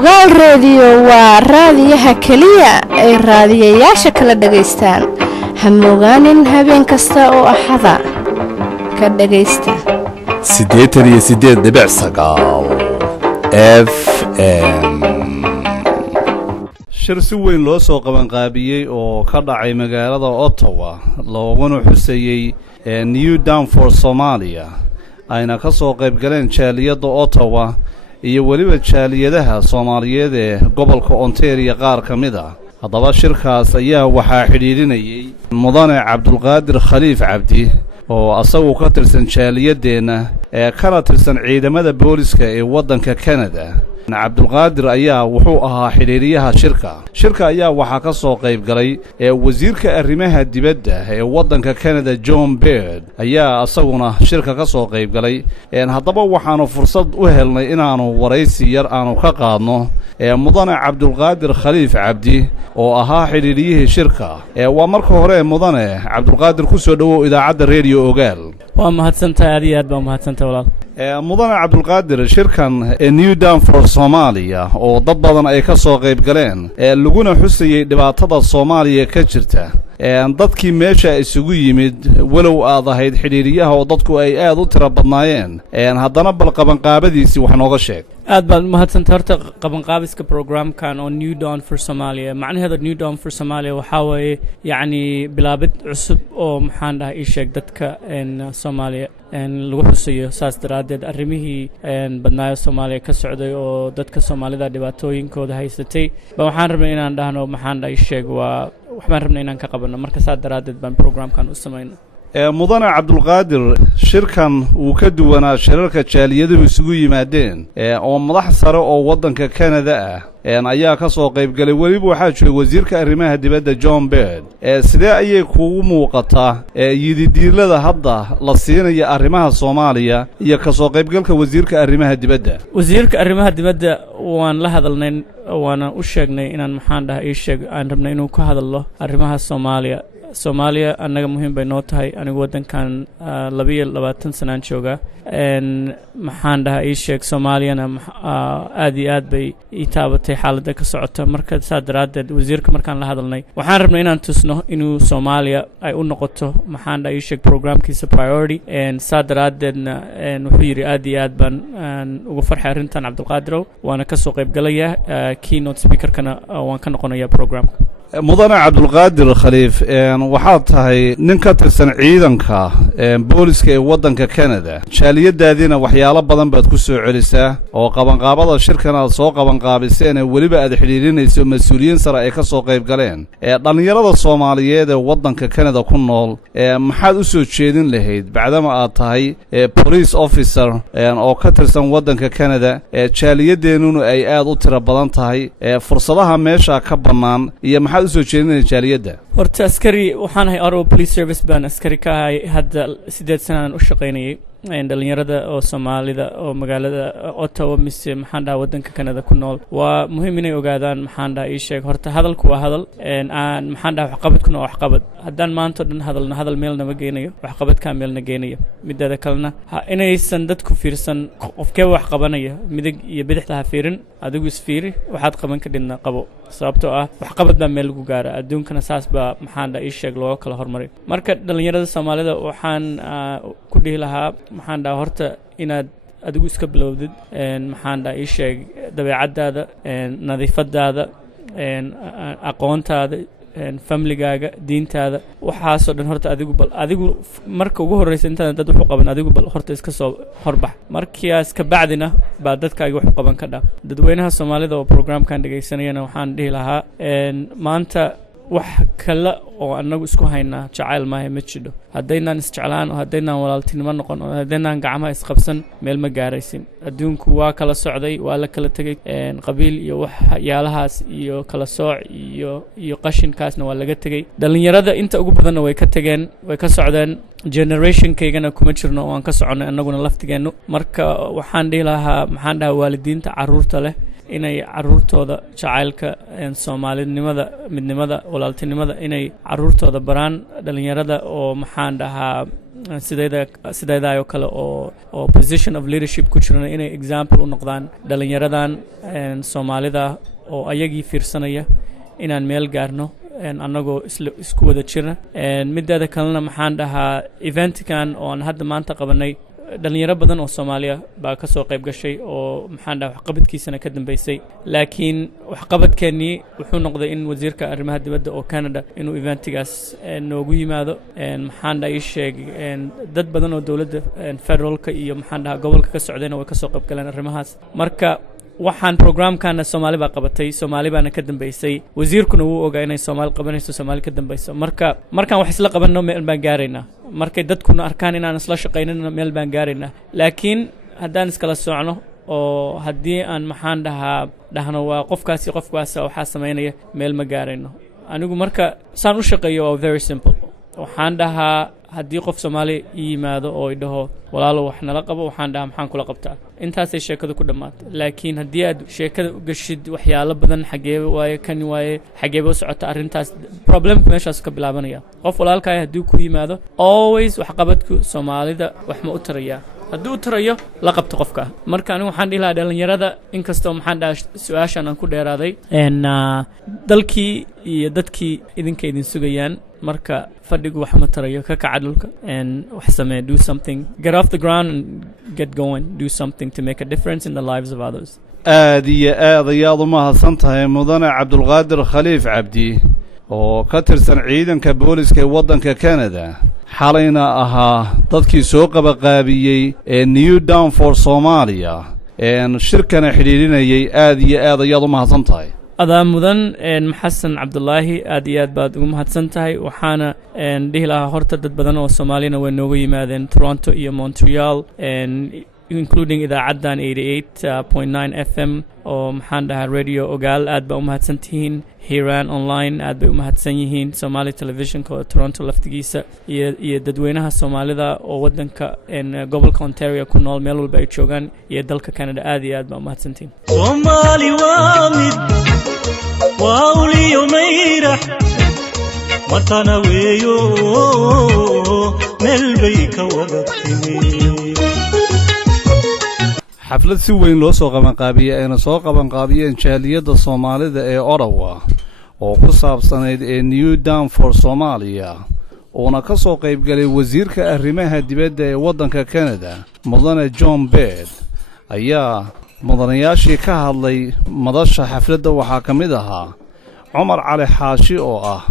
ogaal radio waa raadiyaha kaliya ay raadiyayaasha kala dhageystaan. Ha moogaanin habeen kasta oo axada ka dhageysta 88.9 FM. shir si weyn loo soo qabanqaabiyey oo ka dhacay magaalada Ottawa looguna xuseeyay New Dawn for Somalia ayna ka soo qayb galeen jaaliyada Ottawa iyo waliba jaaliyadaha Soomaaliyeed ee gobolka Ontario qaar kamid ah. haddaba shirkaas ayaa waxaa xidhiidhinayay mudane Cabdulqaadir Khaliif Cabdi oo asagu ka tirsan jaaliyadeena ee kana tirsan ciidamada booliska ee wadanka Canada. Cabdulqaadir ayaa wuxuu ahaa xiriiriyaha shirka ayaa waxaa ka soo qayb galay wasiirka arrimaha dibadda ee wadanka Canada John Baird ayaa asaguna shirka ka soo qayb galay. haddaba waxaanu fursad u helnay inaanu waraysi yar aanu ka qaadno mudane Cabdulqaadir Khaliif Cabdi oo ahaa xiriiriyihii shirka. waa marka hore mudane Cabdulqaadir ku soo dhawow idaacadda Radio Ogaal. waa mahadsantahay aad iyo aad baa mahadsantahay walaal. mudane Cabdulqaadir shirkan New Dawn for Somalia oo dad badan ay ka soo qayb galeen laguna xusayay dhibaatada Soomaaliya ka jirta dadkii meesha isugu yimid walow aad ahayd xiriiriyaha oo dadku ay aad u tira badnaayeen haddana bal qabanqaabadiisii wax nooga sheeg. aad baad mahadsantahay horta qabanqaabiska programkan oo New Dawn for Somalia macnaheedu New Dawn for Somalia waxaa weeye yacni bilaabid cusub oo maxaan dhahay ii sheeg dadka Soomaaliya lagu xusayo saas daraadeed arrimihii badnaayo Soomaaliya ka socday oo dadka Soomaalida dhibaatooyinkooda haysatay ba waxaan rabnay inaan dhahno maxaan dhahay ii sheeg waa waxaan rabnay inaan ka qabano marka saas daraadeed baan programkan u sameeyno. mudane Cabdulqaadir shirkan uu ka duwanaa shirarka jaaliyaduhu isugu yimaadeen oo madax sare oo wadanka Canada ah ayaa ka soo qayb galay waliba waxaa joogay wasiirka arrimaha dibadda John Baird. sidee ayay kugu muuqataa yididiilada hadda la siinayo arrimaha Soomaaliya iyo ka soo qaybgalka wasiirka arrimaha dibadda? wasiirka arrimaha dibadda waan la hadalnay waana u sheegnay inaan maxaan dhahay ii sheeg aan rabnay inuu ka hadlo arrimaha Soomaaliya annaga muhiim bay noo tahay anigu wadankan 22 sanaan jooga maxaan dhahay ii sheeg Soomaaliyana aad iyo aad bay ii taabatay xaaladda ka socota marka saa daraadeed wasiirka markaan la hadalnay waxaan rabnay inaan tusno inuu Soomaaliya ay u noqoto maxaan dhahay ii sheeg programkiisa priority saa daraadeedna wuxuu yiri aad iyo aad baan ugu farxay arrintan Cabdulqaadir waana ka soo qayb galaya keynote speaker-kana waan ka noqonayaa programka. mudane Cabdulqaadir Khaliif waxaad tahay nin ka tirsan ciidanka booliska ee wadanka Canada. jaaliyadaadina waxyaalo badan baad ku soo celisaa oo qabanqaabada shirkan aad soo qabanqaabiseen waliba aad xiriirinayso mas'uuliyiin sare ay ka soo qayb galeen dhalinyarada Soomaaliyeed ee wadanka Canada ku nool maxaad u soo jeedin lahayd bacdama aad tahay police officer oo ka tirsan wadanka Canada jaaliyadeenuna ay aad u tira badan tahay fursadaha meesha ka bannaan iyo maxaad u soo jeedinaysaa jaaliyada? horta askari waxaan ahay Ottawa Police Service baan askari ka ahay hadda 8 sanaan u shaqaynayay dhalinyarada oo Soomaalida oo magaalada Ottawa mise maxaan dhahay wadanka Canada ku nool waa muhiim inay ogaadaan maxaan dhahay ii sheeg horta hadalku waa hadal aan maxaan dhahay waxqabadkuna waa waxqabad haddaan maanta dhan hadal meel nama geynayo waxqabadka meelna geynayo mideeda kalena inaysan dadku fiirsan qofkee wax qabanaya midig iyo bidixda ha fiirin adigu isfiiri waxaad qaban ka dhigna qabo sababtoo ah waxqabad baa meel lagu gaara adduunkana saas baa maxaan dhahay ii sheeg looga kala hormaray marka dhalinyarada Soomaalida waxaan ku dhihi lahaa maxaan dhahay horta inaad adigu iska bilowdid maxaan dhahay ii sheeg dabeecadaada nadiifadaada aqoontaada familygaaga diintaada waxaasoo dhan horta adigu marka ugu horreysa intaan dad wuxuu qaban adigu bal horta iska soo horbax markiias ka bacdina baa dadkaaga wax qaban ka dhaa. dadweynaha Soomaalida oo programkan dhageysanayana waxaan dhihi lahaa maanta wax kale oo annagu isku haynaa jacayl maahay ma jiro haddaynaan isjeclaan oo haddaynaan walaaltinimo noqon oo haddaynaan gacmaha isqabsan meel ma gaaraysin adduunku waa kala socday waa la kala tegay qabiil iyo waxyaalahaas iyo kala sooc iyo qashinkaasna waa laga tegay dhalinyarada inta ugu badanna way ka tageen way ka socdeen generationkaygana kuma jirno oo aan ka soconay annaguna laftigeennu marka waxaan dhihi lahaa maxaan dhahaa waalidiinta carruurta leh inay carruurtooda jacaylka Soomaalinimada midnimada walaaltinimada inay carruurtooda baraan dhalinyarada oo maxaan dhahaa sideedaayoo kale oo position of leadership ku jirana inay example u noqdaan dhalinyaradan soomaalida oo ayagii fiirsanaya inaan meel gaarno annagoo isku wada jirna mideeda kalena maxaan dhahaa eventkan oo aan hadda maanta qabanay dhalinyaro badan oo Soomaaliya baa ka soo qayb gashay oo maxaan dhahaa waxqabadkiisana ka dambeysay laakiin waxqabadkeennii wuxuu noqday in wasiirka arrimaha dibadda oo Canada inuu eventigaas noogu yimaado maxaan dhahay sheegay dad badan oo dawladda federaalka iyo maxaan dhahaa gobolka ka socdayna way ka soo qayb galeen arrimahaas marka waxaan programkana Soomaali baa qabatay Soomaali baana ka dambeysay wasiirkuna wuu ogaa inay Soomaali qabanayso Soomaali ka dambayso markaan wax isla qabanno meel baan gaaraynaa markay dadkuna arkaan inaan isla shaqaynayna meel baan gaaraynaa laakiin haddaan iskala socno oo haddii aan maxaan dhahno waa qofkaas waxa sameynaya meel ma gaarayno anigu marka saan u shaqeeyo waa very simple waxaan dhahaa haddii qof Soomaali yimaado oo idhaho walaalo wax nala qabo waxaan dhahaa maxaan kula qabtaa intaasay sheekadu ku dhamaatay laakiin haddii aad sheekada u gashid waxyaalo badan xageeba u socota arrintaas problemku meeshaas ka bilaabanaya qof walaalkaaga haddii ku yimaado always waxqabadku Soomaalida wax ma u tarayaa hadduu tarayo la qabto qofka marka anigu waxaan dhihi lahaa dhalinyarada inkastoo maxaan dhahaa su-aashan aan ku dheeraaday dalkii iyo dadkii idinka idin sugayaan marka fadhigu wax ma tarayo ka kaca dhulka wax samee do something get off the ground and get going do something to make a difference in the lives of others aad iyo aad ayaad u mahadsan tahay mudane cabdulqaadir khaliif cabdi oo ka tirsan ciidanka booliska ee waddanka Canada xalayna ahaa dadkii soo qabaqaabiyey ee New Dawn for Somalia shirkana xidhiidhinayay aad iyo aad ayaad u mahadsan tahay adaa mudan Xasan Cabdullaahi aad iyo aad baad ugu mahadsan tahay waxaana dhihi lahaa horta dad badan oo Soomaalina way nooga yimaadeen Toronto iyo Montreal including idaacaddan 88.9 FM oo maxaan dhahaa radio ogaal aad baa u mahadsantihiin Hiran online aad bay u mahadsan yihiin Somali television oo Toronto laftigiisa iyo dadweynaha Soomaalida oo wadanka gobolka Ontario ku nool meel walba ay joogaan iyo dalka Canada aad iyo aad baa u mahadsantihiin Somali waa mid waa uliyo mayrax watana weeyo meel bay ka wada timi xaflad si weyn loo soo qabanqaabiyay ayna soo qabanqaabiyeen jaaliyadda Soomaalida ee Ottawa oo ku saabsanayd ee New Dawn for Somalia oona ka soo qayb galay wasiirka arrimaha dibadda ee waddanka Canada mudane John Baird ayaa mudanayaashii ka hadlay madasha xafladda waxaa ka mid ahaa Cumar Cali Xaashi oo ah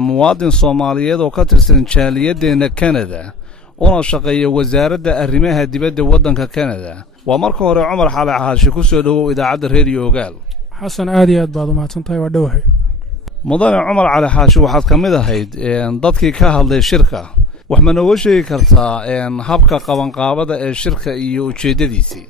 muwaadin Soomaaliyeed oo ka tirsan jaaliyaddeena Canada una shaqeeya wasaaradda arrimaha dibadda waddanka Canada waa marka hore Cumar Cali Xaashi ku soo dhawow idaacadda radio ogaal xasan aad iyo aad baad u mahadsantahay waa dhawahay mudane Cumar Cali Xaashi waxaad ka mid ahayd dadkii ka hadlay shirka wax ma nooga sheegi kartaa habka qabanqaabada ee shirka iyo ujeedadiisii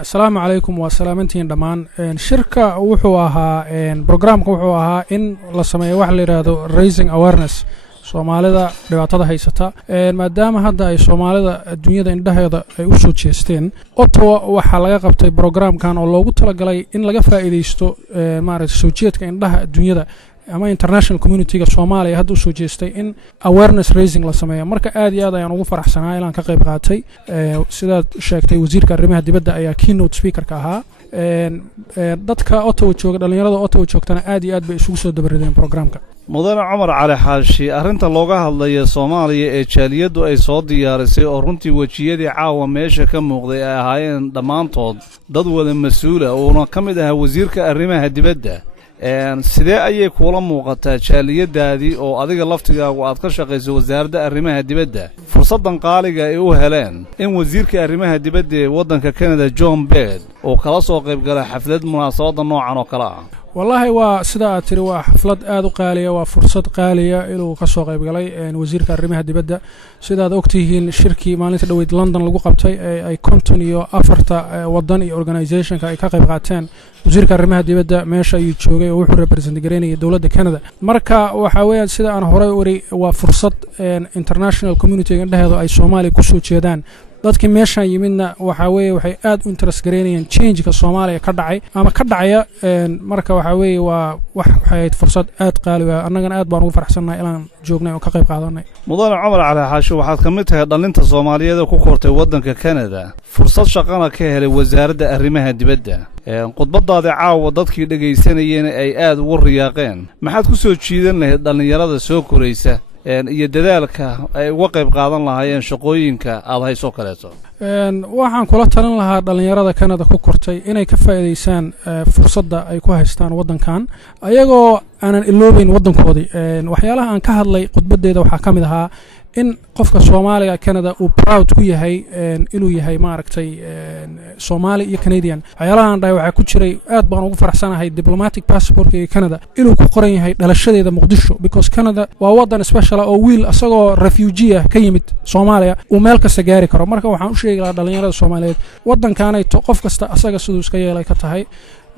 assalaamu calaykum waa salaamantiin dhammaan shirka wuxuu ahaa programka wuxuu ahaa in la sameeyo wax la yiraahdo raising awareness Soomaalida dhibaatada haysata maadaama hadda ay Soomaalida adduunyada indhaheeda ay u soo jeesteen Ottawa waxa laga qabtay programkan oo loogu talagalay in laga faa'iideysto maaragtay soo jeedka indhaha adduunyada ama international community-ga Soomaaliya hadda u soo jeestay in awareness raising la sameeyo marka aad iyo aad ayaan ugu faraxsanahay inaan ka qayb qaatay sidaad sheegtay wasiirka arrimaha dibadda ayaa keynote speaker ka ahaa dadka Ottawa jooga dhalinyarada Ottawa joogtana aad iyo aad bay isugu soo dabarideen programka mudane Cumar Cali Xaashi arrinta looga hadlayo Soomaaliya ee jaaliyaddu ay soo diyaarisay oo runtii wajiyadii caawa meesha ka muuqday ay ahaayeen dhammaantood dad wada mas'uul ah oo ka mid ah wasiirka arrimaha dibadda sidee ayay kula muuqataa jaaliyadaadii oo adiga laftigaagu aad ka shaqayso wasaaradda arrimaha dibadda fursadan qaaliga ay u heleen in wasiirka arrimaha dibadda ee waddanka Canada John Baird oo kala soo qayb galay xaflad munaasabada noocan oo kale ah والله وسدا تري وحفلة آدو قالية وفرصة قالية إلو كسوق يبقى وزير كرمها دبدة سدا وقتهين شركي مالنت دويد لندن لقو قبتي أي كونتونيو أفرتا وضني أورجانيزيشن كأي كقيب قاتين وزير كرمها دبدة ماشى يتشوجي وحور ريبريزنتيجريني دولة كندا مركا وحاول سدا أنا هراي وري وفرصة international community عنده هذا أي سومالي كسو تشيدان dadkii meeshaan yimidna waxaa weeye waxay aad u interest gareynayaan changeka soomaaliya ka dhacay ama ka dhacaya marka waxaa weeye waa waxay ahayd fursad aad qaali ah annagana aad baan ugu faraxsannahay inaan joognay oo ka qayb qaadanay mudane cumar cali xaashi waxaad ka mid tahay dhalinta soomaaliyeed ee ku kortay waddanka Canada fursad shaqana ka helay wasaaradda arrimaha dibadda khudbadaada caawa dadkii dhageysanayeen ay aad ugu riyaaqeen maxaad ku soo jiidan lahayd dhalinyarada soo koraysa iyo dadaalka ay uga qayb qaadan lahaayeen shaqooyinka aad hayso kaleeto waxaan kula talin lahaa dhalinyarada Canada ku kortay inay ka faa'iideystaan fursadda ay ku haystaan waddankan ayagoo aanan iloobayn waddankoodii waxyaalaha aan ka hadlay khudbadeeda waxaa ka mid ahaa in qofka Soomaaliga Canada uu proud ku yahay inuu yahay maaragtay Soomaali iyo Canadian waxyaalahan dhaay waxa ku jiray aad baan ugu faraxsanahay diplomatic passport ee Canada inuu ku qoran yahay dhalashadeeda Muqdisho because Canada waa waddan special oo wiil asagoo refugee ah ka yimid Soomaaliya uu meel kasta gaari karo marka waxaan u sheegaa dhalinyarada Soomaaliyeed waddankan ay qof kasta asaga sidoo iska yeelay ka tahay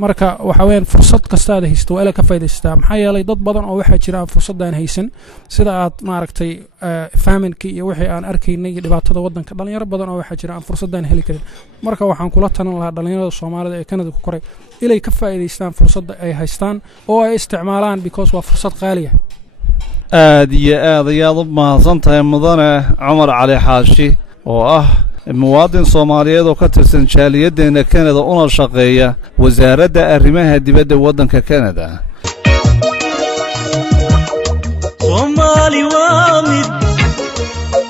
marka waxa weeyaan fursad kasta aad haysto waa ka faa'iideystaa maxaa yeelay dad badan oo waxa jira fursaddan haysan sida aad maaragtay family iyo wixii aan arkaynay dhibaatada waddanka dhalinyaro badan oo waxa jira fursaddan heli karin marka waxaan kula talin lahaa dhalinyarada Soomaalida ee Canada ku koray inay ka faa'iideystaan fursadda ay haystaan oo ay isticmaalaan because waa fursad qaali ah aad iyo aad ayaad u mahadsantahay mudane cumar cali xaashi oo ah muwaadin Soomaaliyeed oo ka tirsan jaaliyaddeena Canada una shaqeeya wasaaradda arrimaha dibadda waddanka Canada Soomaali waa mid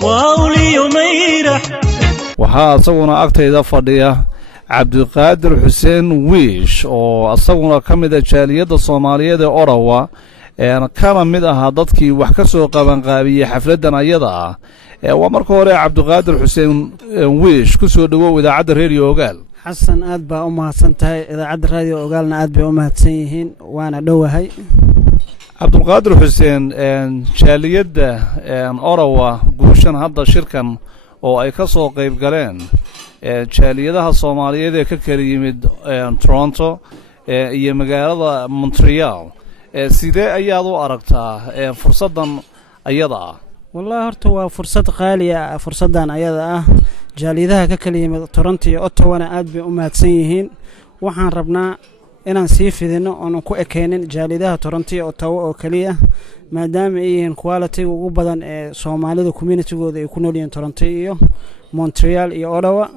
wawliyo mayrax waxaa asaguna agtayda fadhiya Cabdiqaadir Xuseen Wiish oo asaguna ka mid ah jaaliyadda Soomaaliyeed ee Ottawa kana mid ahaa dadkii wax ka soo qaban qaabiyay xafladan ayada ah waa marka hore Cabdiqaadir Xuseen Wiish ku soo dhawow idaacadda Radio Ogaal xasan aad baa u mahadsantahay idaacadda Radio Ogaalna aad bay u mahadsan yihiin waana dhowahay Cabdiqaadir Xuseen jaaliyadda Ottawa guushan hadda shirkan oo ay ka soo qayb galeen jaaliyadaha Soomaaliyeed ee ka kala yimid Toronto iyo magaalada Montreal sidee ayaad u aragtaa fursadan ayada ah wallahi horta waa fursad qaali ah fursadan ayada ah jaaliyadaha ka kala yimid Toronto iyo Ottawa aad bay u mahadsan yihiin waxaan rabnaa inaan sii fidino oo ku ekeenin jaaliyadaha Toronto iyo Ottawa oo kaliya maadaama ay yihiin quality ugu badan ee Soomaalida community-gooda ay ku nool yihiin Toronto iyo Montreal iyo Ottawa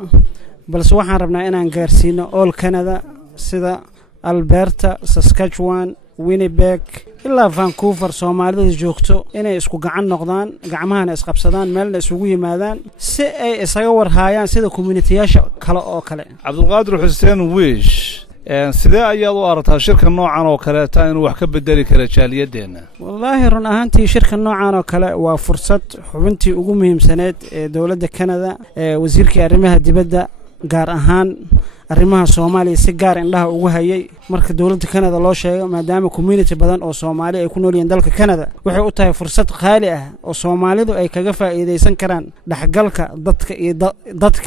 balse waxaan rabnaa inaan gaarsiino all Canada sida Alberta Saskatchewan Winnipeg ilaa Vancouver Soomaalida joogto inay isku gacan noqdaan gacmahana isqabsadaan meelna isugu yimaadaan si ay isaga warhaayaan sida community-yaasha kale oo kale Cabdiqaadir Xuseen Wiish sidee ayaad u aragtaa shirka noocan oo kale taa inuu wax ka bedeli karo jaaliyaddeena wallahi run ahaantii shirka noocan oo kale waa fursad xubintii ugu muhiimsaneed ee dawladda Canada ee wasiirka arrimaha dibadda gaar ahaan arrimaha Soomaaliya si gaar indhaha ugu hayay marka dawladda Canada loo sheego maadaama community badan oo Soomaali ay ku nool yihiin dalka Canada waxay u tahay fursad qaali ah oo Soomaalidu ay kaga faa'iideysan karaan dhaxgalka dadka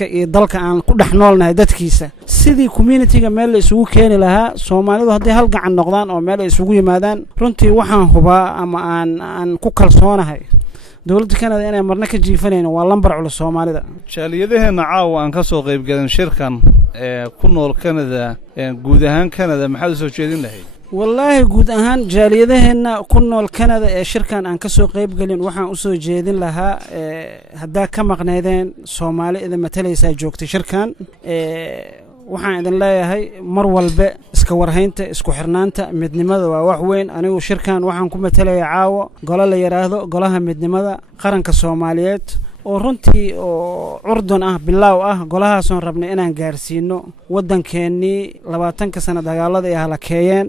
iyo dalka aan ku dhex noolnahay dadkiisa sidii community-ga meel la isugu keeni lahaa Soomaalidu haddii hal gacan noqdaan oo meel ay isugu yimaadaan runtii waxaan hubaa ama aan ku kalsoonahay dawladda Canada inay marna ka jiifanayno waa lambar culus Soomaalida jaaliyadaheena caawa aan ka soo qayb galan shirkan ku nool Canada guud ahaan Canada maxaad soo jeedin lahayd wallahi guud ahaan jaaliyadaheena ku nool Canada ee shirkan aan ka soo qayb galin waxaan u soo jeedin lahaa hadaa ka maqnaydeen Soomaali idin matalaysa joogtay shirkan waxaan idin leeyahay mar walba iska warhaynta isku xirnaanta midnimada waa wax weyn anigu shirkan waxaan ku matalayaa caawo golo la yiraahdo golaha midnimada qaranka Soomaaliyeed oo runtii oo curdun ah bilaaw ah golahaas oo rabnay inaan gaarsiino waddankeennii 20 sano dagaalada ay halakeeyeen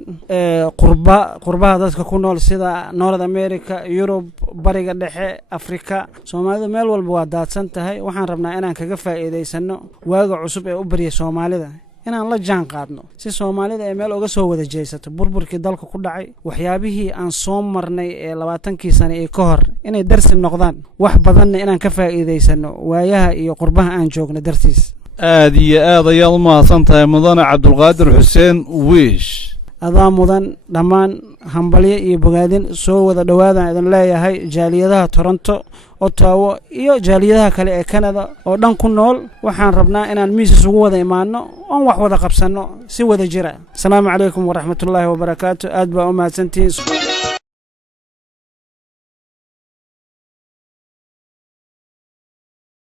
qurbaha dadka ku nool sida North America Europe bariga dhexe Afrika Soomaalida meel walba waa daadsan tahay waxaan rabnaa inaan kaga faa'iideysano waaga cusub ee u bariyay Soomaalida inaan la jaan qaadno si Soomaalida ay meel uga soo wada jeesato burburkii dalka ku dhacay waxyaabihii aan soo marnay ee 20 sano ee ka hor inay darsi noqdaan wax badan inaan ka faa'iideysano waayaha iyo qurbaha aan joogno dartiis aad iyo aad ayaad u mahadsantahay mudane Cabdiqaadir Xuseen Wiish adaa mudan dhammaan hambalyo iyo bogaadin soo wada dhawaadaan idin leeyahay jaaliyadaha Toronto Ottawa iyo jaaliyadaha kale ee Canada oo dhan ku nool waxaan rabnaa inaan miis isugu wada imaano oo wax wada qabsano si wada jira. Assalaamu calaykum wa rahmatullaahi wa barakaatuh. aad baa u mahadsantihiin.